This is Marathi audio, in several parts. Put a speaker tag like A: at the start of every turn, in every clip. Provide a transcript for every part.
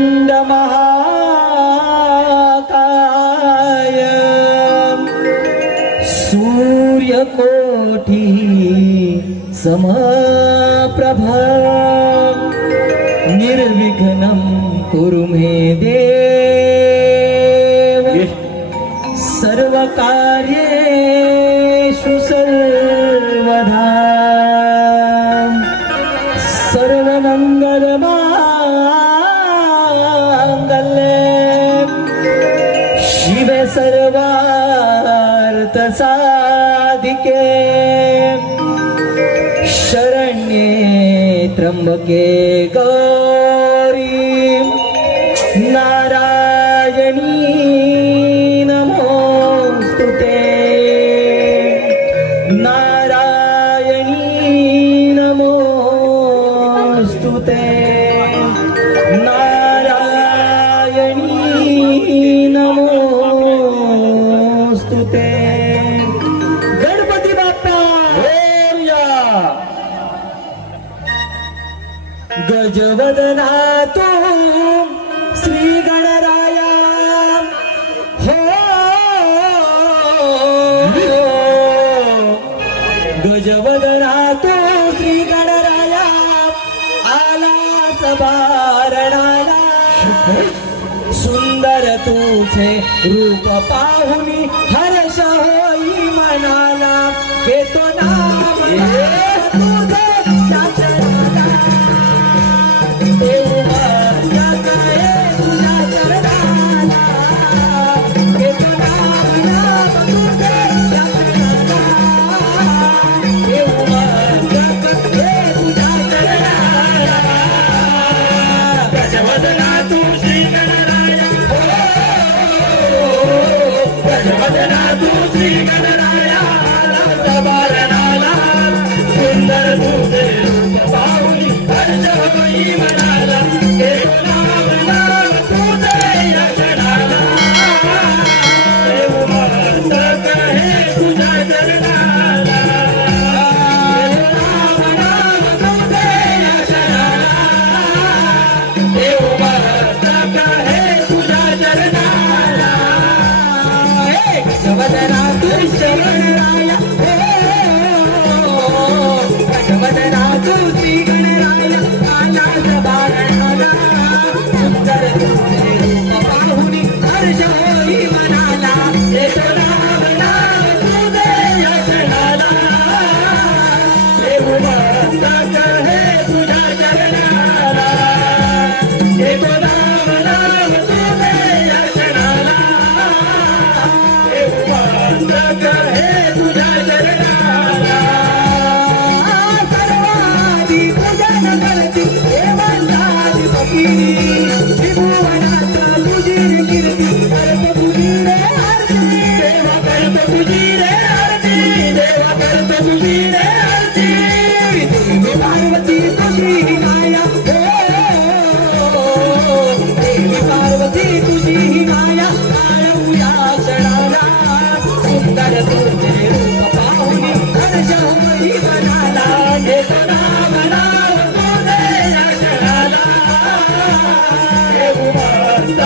A: गोविंद महाकाय सूर्यकोठी समप्रभा निर्विघ्नं कुरु मे देव। सर्वकार्ये सर्वार्थ साधिके शरण्ये त्र्यम्बके गौरी नारायणी नमो स्तुते नारायणी नमोऽस्तु ते गजवदना तू श्री गणराया हो। गजवदना तू श्री गणराया आला सबारणाला सुंदर तुझे रूप पाहुनी हर्ष होई मनाला। घेतो ना करता है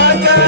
A: Raja.